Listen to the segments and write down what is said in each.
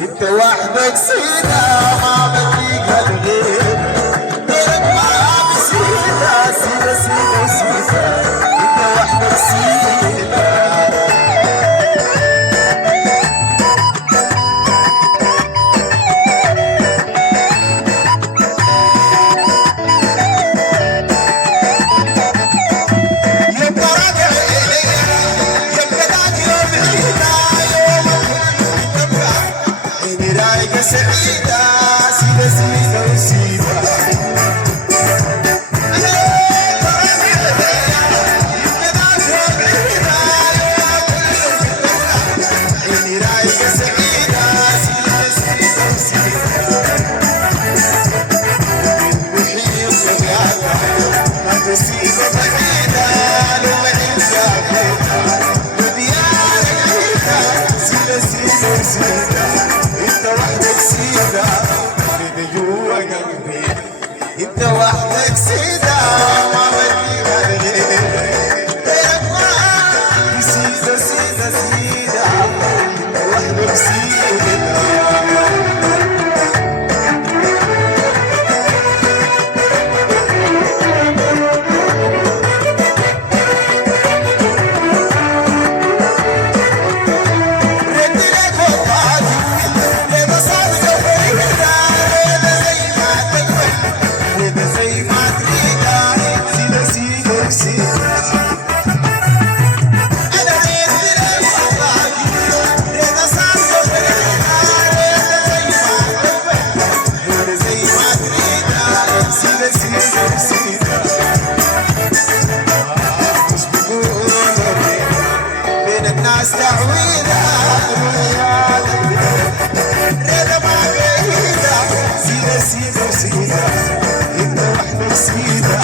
انت وحدك سيدة ما بديك هالغير غيرك ما بسيدة سيدة سيدة سيدة انت وحدك سيدة سعيدة سيدة سيدة وسيدة انت وحدك سيدة ما بدي غيرك غيرك ما سيدة سيدة سيدة انت وحدك سيدة الناس تعويدة ريدة ما بعيدة سيدة سيدة سيدة انت وحدك سيدة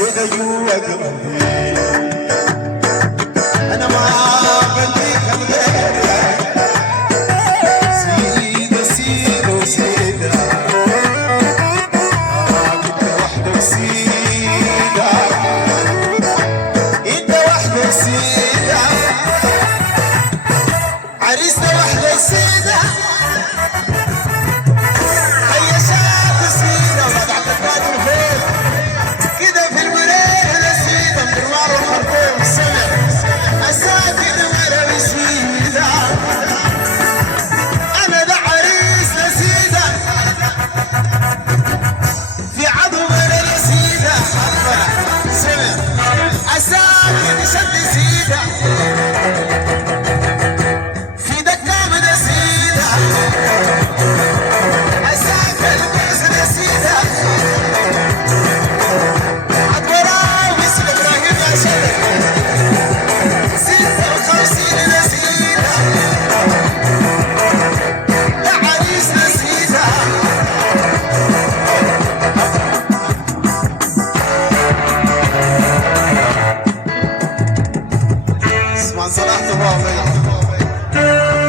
ريدة جوا قلبي انا ما بديك غيرك سيدة سيدة وسيدة انت وحدك سيدة انت وحدك سيدة عريسنا وحدك سيدة هيا شاف سيدة وضعت الفاتر فوق كده في المريح سيدة من المار والخرطوم السمر أساكن مرة سيدة أنا ده عريسنا سيدة في عضو مرة سيدة سمر أساكن شد سيدة صلاح تبارك